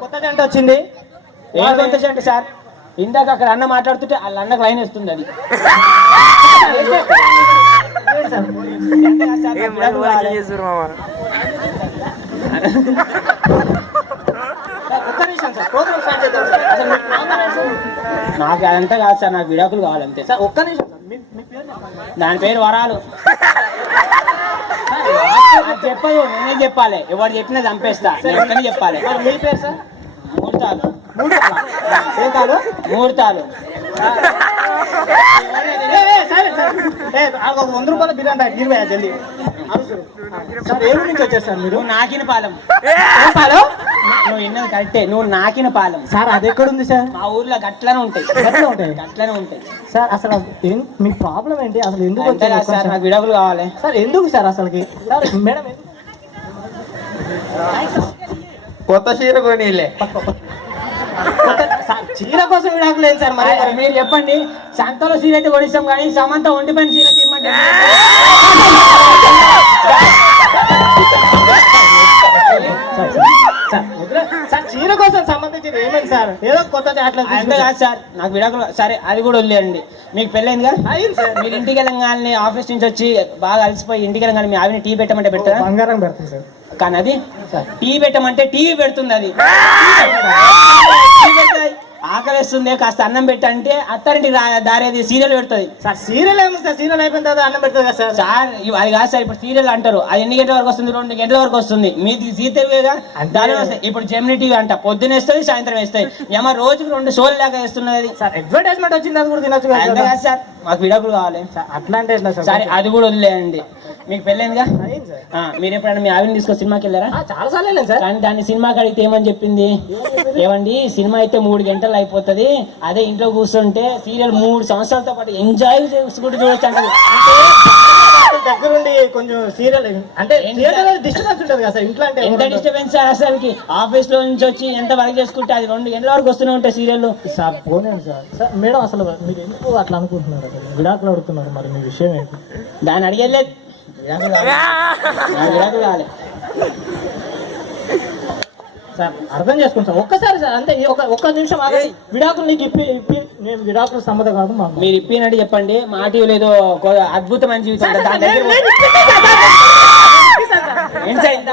కొత్త జంట వచ్చింది. ఏ కొత్త జంట సార్? ఇందాక అక్కడ అన్న మాట్లాడుతుంటే వాళ్ళ అన్నకు లైన్ వస్తుంది. అది నాకు అదంతా కాదు సార్, నాకు విడాకులు కావాలంతే సార్. ఒక్క నిమిషం, దాని పేరు వరాలు. చెప్పదు, నేనే చెప్పాలి. ఎవరు చెప్పినా చంపేస్తా, ఎక్కడనే చెప్పాలి. మీ పేరు సార్? ముహూర్తాలు. ముహూర్తాలు. ఒక 100 రూపాయల బిర్యానీ 20 జల్దీ సార్. ఏ నుంచి వచ్చారు సార్ మీరు? నాకిన పాలెం. నువ్వు విన్నది కరెక్టే, నువ్వు నాకిన పాలెం సార్. అది ఎక్కడుంది సార్? మా ఊర్లో గట్లనే ఉంటాయి. గట్లనే ఉంటాయి సార్. అసలు మీ ప్రాబ్లం ఏంటి అసలు? ఎందుకు వచ్చారు సార్? నాకు విడాకులు కావాలి సార్. ఎందుకు సార్ అసలుకి? మేడం కొత్త చీర కొనిలే. చీర కోసం విడాకులు లేదు సార్. మరి మీరు చెప్పండి. సంతలో చీర అయితే కొనిస్తాం, కానీ సమంత ఒంటిపైన చీర తీయమంటే సార్ చీర కోసం సంబంధించి ఏమైంది సార్? ఏదో కొత్త అట్లా అంతే కాదు సార్. నాకు విడాకులు సరే, అది కూడా వదిలేయండి. మీకు పెళ్ళైందిగా? మీరు ఇంటికి వెళ్ళగానే ఆఫీస్ నుంచి వచ్చి బాగా అలసిపోయి ఇంటికి వెళ్ళగానే మీ ఆవిని టీ పెట్టమంటే పెడతారా? బంగారం పెడుతుంది సార్. కానీ అది టీ పెట్టమంటే టీవీ పెడుతుంది. అది ఆకలిస్తుంది కాస్త అన్నం పెట్టంటే అత్తారింటి దారేది సీరియల్ పెడుతుంది సార్. సీరియల్ ఏమో సార్, సీరియల్ అయిపోయిన తర్వాత అన్నం పెడుతుంది కదా సార్. సార్ అది కాదు సార్. ఇప్పుడు సీరియల్ అంటారు, అది ఎన్ని గంటల వరకు వస్తుంది? 2 గంటల వరకు వస్తుంది. మీది జీతేగా దాని వస్తాయి. ఇప్పుడు జెమినీ టీవీ అంట పొద్దున వేస్తుంది, సాయంత్రం వేస్తాయి. ఏమో రోజుకి 2 షోలు లాగా వేస్తున్నది సార్. అడ్వర్టైజ్మెంట్ వచ్చింది, అది కూడా తినొచ్చు కదా సార్. మాకు విడాకులు కావాలి అట్లా అంటే సరే, అది కూడా వదిలేయండి. మీకు పెళ్ళైందిగా? మీరు ఎప్పుడైనా మీ ఆవిని తీసుకొని సినిమాకి వెళ్ళారా? చాలా సార్లు వెళ్ళాను సార్. కానీ దాన్ని సినిమాకి అడిగితే ఏమని చెప్పింది? ఏమండి సినిమా అయితే 3 గంటలు అయిపోతుంది, అదే ఇంట్లో కూర్చుంటే సీరియల్ 3 సంవత్సరాలతో పాటు ఎంజాయ్ చేసుకుంటూ చూడొచ్చు అంటది. దగ్గరుండి కొంచెం సీరియల్ అంటే డిస్టర్బెన్స్ ఉంటుంది కదా సార్ ఇంట్లో. అంటే ఎంత డిస్టర్బెన్స్ సార్ అసలుకి? ఆఫీస్ లో నుంచి వచ్చి ఎంత వర్క్ చేసుకుంటే అది 2 గంటల వరకు వస్తూనే ఉంటాయి సీరియల్ సార్. పోనేండి సార్. సార్ మేడం అసలు మీరు ఎందుకు అట్లా అనుకుంటున్నారు? విడాకులు అడుగుతున్నారు, మరి మీ విషయం ఏంటి? దాన్ని అడిగేలేదు. విడాకులు కావాలి సార్. అర్థం చేసుకోండి సార్ ఒక్కసారి సార్, అంతే. ఒక్క నిమిషం ఆగండి. విడాకులు నీకు ఇప్పి నేను విడాకులు సమ్మత కాదు. మీరు ఇప్పినట్టు చెప్పండి. మా టీవీలో ఏదో అద్భుతమైన జీవితం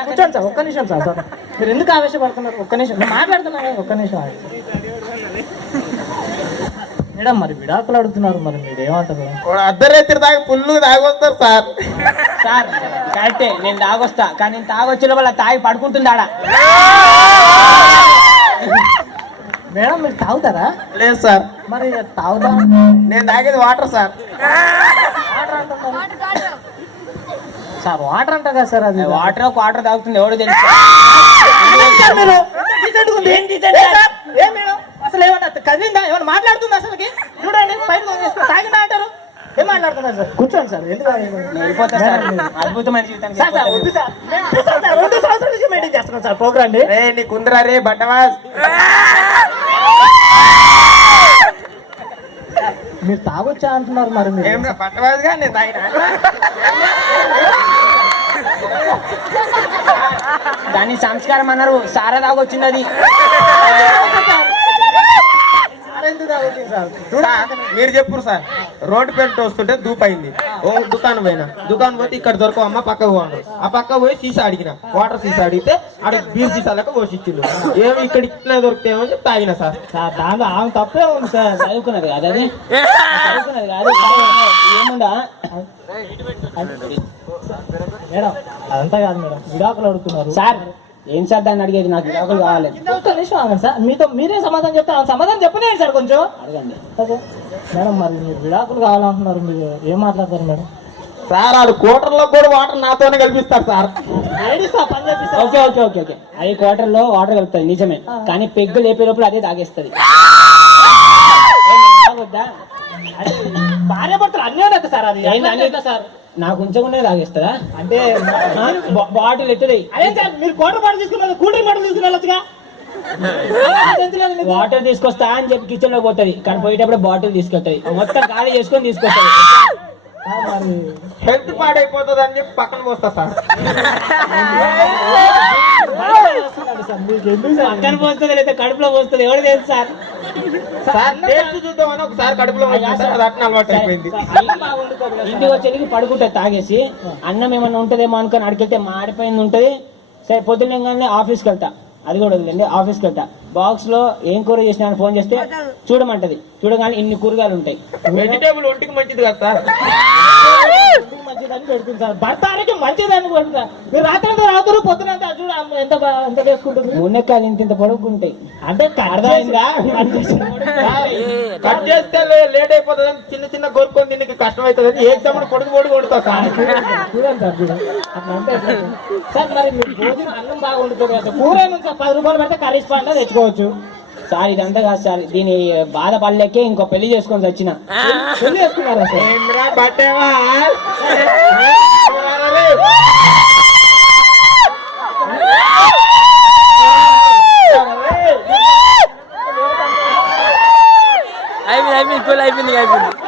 కూర్చోండి సార్. ఒక్క నిమిషం సార్. సార్ మీరు ఎందుకు ఆవేశపడుతున్నారు? ఒక్క నిమిషం మాట్లాడుతున్నారు. ఒక్క నిమిషం మేడం, మరి విడాకులు అడుగుతున్నారు, మరి మీరు ఏమంటారు? అర్ధరాత్రి దాకా పుల్లు తాగొస్తారు సార్. సార్ కరెక్టే, నేను తాగొస్తా, కానీ నేను తాగొచ్చిన వాళ్ళ తాగి పడుకుంటుంది ఆడ. మేడం మీరు తాగుతారా? లేదు సార్. మరి తాగుదా? నేను తాగేది వాటర్ సార్. సార్ వాటర్ అంట కదా సార్. అది వాటర్ తాగుతుంది ఎవడు తెలుసు? అసలు ఏమన్నా కదిలిందా? ఏమన్నా మాట్లాడుతుందా అసలుకి? చూడండి బయట తాగిందా అంటారు. ఏం మాట్లాడుతున్నారు సార్? కూర్చోండి సార్. ఎందుకు వెళ్ళిపోతా సార్? అద్భుతమైన జీవితానికి 2 సంవత్సరాల నుంచి మెయింటైన్ చేస్తున్నాం సార్ ప్రోగ్రామ్. నీ కుందరా రే బట్టవాస్. మీరు తాగొచ్చా అంటున్నారు, మరి మీరు బట్టవాస్గా నేను తాగిన. దాన్ని సంస్కారం అన్నారు. సారా తాగొచ్చింది అది. మీరు చెప్పు సార్. రోడ్డు పెట్టి వస్తుంటే దూపైంది. ఓ దుకాణం పోతే ఇక్కడ దొరకవు అమ్మ, పక్కకు పోను. ఆ పక్క పోయి సీసా అడిగిన, వాటర్ సీసా అడిగితే అక్కడ బీర్ సీసాలకు పోసిచ్చిండు. ఏమి ఇక్కడ ఇట్లా దొరుకుతాయేమో చెప్పి తాగిన సార్. దాంట్లో ఆమె తప్పే ఉంది సార్. చదువుకున్నది కాదు అది, చదువుకున్నది కాదు. ఏముందా మేడం? అదంతా కాదు మేడం, విడాకులు అడుగుతున్నారు సార్. ఏం సార్ దాన్ని అడిగేది? నాకు విడాకులు కావాలి. ఒక్క నిమిషం ఆగండి సార్. మీరే సమాధానం చెప్తారు. సమాధానం చెప్పలేదు సార్, కొంచెం అడగండి. మేడం మరి మీరు విడాకులు కావాలంటున్నారు, మీరు ఏం మాట్లాడతారు మేడం? సార్ అది క్వార్టర్లో కూడా వాటర్ నాతోనే కల్పిస్తారు sir. Okay okay okay okay. 5 క్వార్టర్లో వాటర్ కలుపుతుంది నిజమే, కానీ పెగ్గు లేపే లోపల అదే తాగేస్తుంది. భార్య భర్తలు అన్నీ సార్. అది అన్నీ సార్. నాకు ఉంచకుండా తాగేస్తుందా? అంటే బాటిల్ ఎత్తుది. అదే సార్, మీరు క్వార్టర్ బాటిల్ తీసుకున్నారు, కూల్ డ్రింక్ బాటిల్ తీసుకుని వాటర్ తీసుకొస్తా అని చెప్పి కిచెన్ లో పోతుంది, కానీ పోయేటప్పుడు బాటిల్ తీసుకొస్తుంది. మొత్తం ఖాళీ చేసుకొని తీసుకొస్తుంది. హెల్త్ పాడైపోతుంది అని చెప్పి పక్కన పోస్తా సార్. పక్కన పోస్తుంది లేదా కడుపులో పోస్తుంది ఎవరు తెలుసు సార్. సార్ టేస్ట్ చూద్దామని ఒకసారి కడుపులో పోయింది సార్, అది అట్లా అలవాటు అయిపోయింది. ఇంటికి వచ్చేది పడుకుంటుంది తాగేసి, అన్నం ఏమన్నా ఉంటుందేమో అనుకుని అడిగితే మాడిపోయింది ఉంటుంది. సరే పొద్దున్నే ఆఫీస్కి వెళ్తా, అది కూడా వదిలేండి, ఆఫీస్కి వెళ్తా, బాక్స్ లో ఏం కూర చేసినా అని ఫోన్ చేస్తే చూడమంటది. చూడగానే ఇన్ని కూరగాయలు ఉంటాయి. వెజిటేబుల్ ఒంటికి మంచిది కదా సార్. మంచిదని పెడుతుంది సార్, భర్తానికి మంచిదని పెడుతుంది. మీరు రాత్రి రాత్రి పొద్దున చూడ ఎంత ఎంత వేసుకుంటుంది. మునక్కాయలు ఇంత పొడుగుంటాయి అంటే అర్థమైందా? కట్ చేస్తే లేట్ అయిపోతుంది, చిన్న చిన్న గొరుకొని దీనికి కష్టం అవుతుంది. ఏ తమ్ముడు పొడుగు కొడుతా సార్. చూడండి సార్, చూడండి అట్లా అంటే సార్. మరి మీరు భోజనం అన్నం బాగా వండుతుంది కదా, కూర ఏమన్నా 10 రూపాయలు పెడితే కర్రీస్ పంట తెచ్చుకోవచ్చు సార్. ఇదంతా కాదు సార్, దీని బాధపడలేకే ఇంకో పెళ్లి చేసుకొని వచ్చిన. పెళ్లి చేసుకున్నారా సార్? ఏమ్రా బట్టేవా? అయిపోయింది అయిపోయింది అయిపోయింది.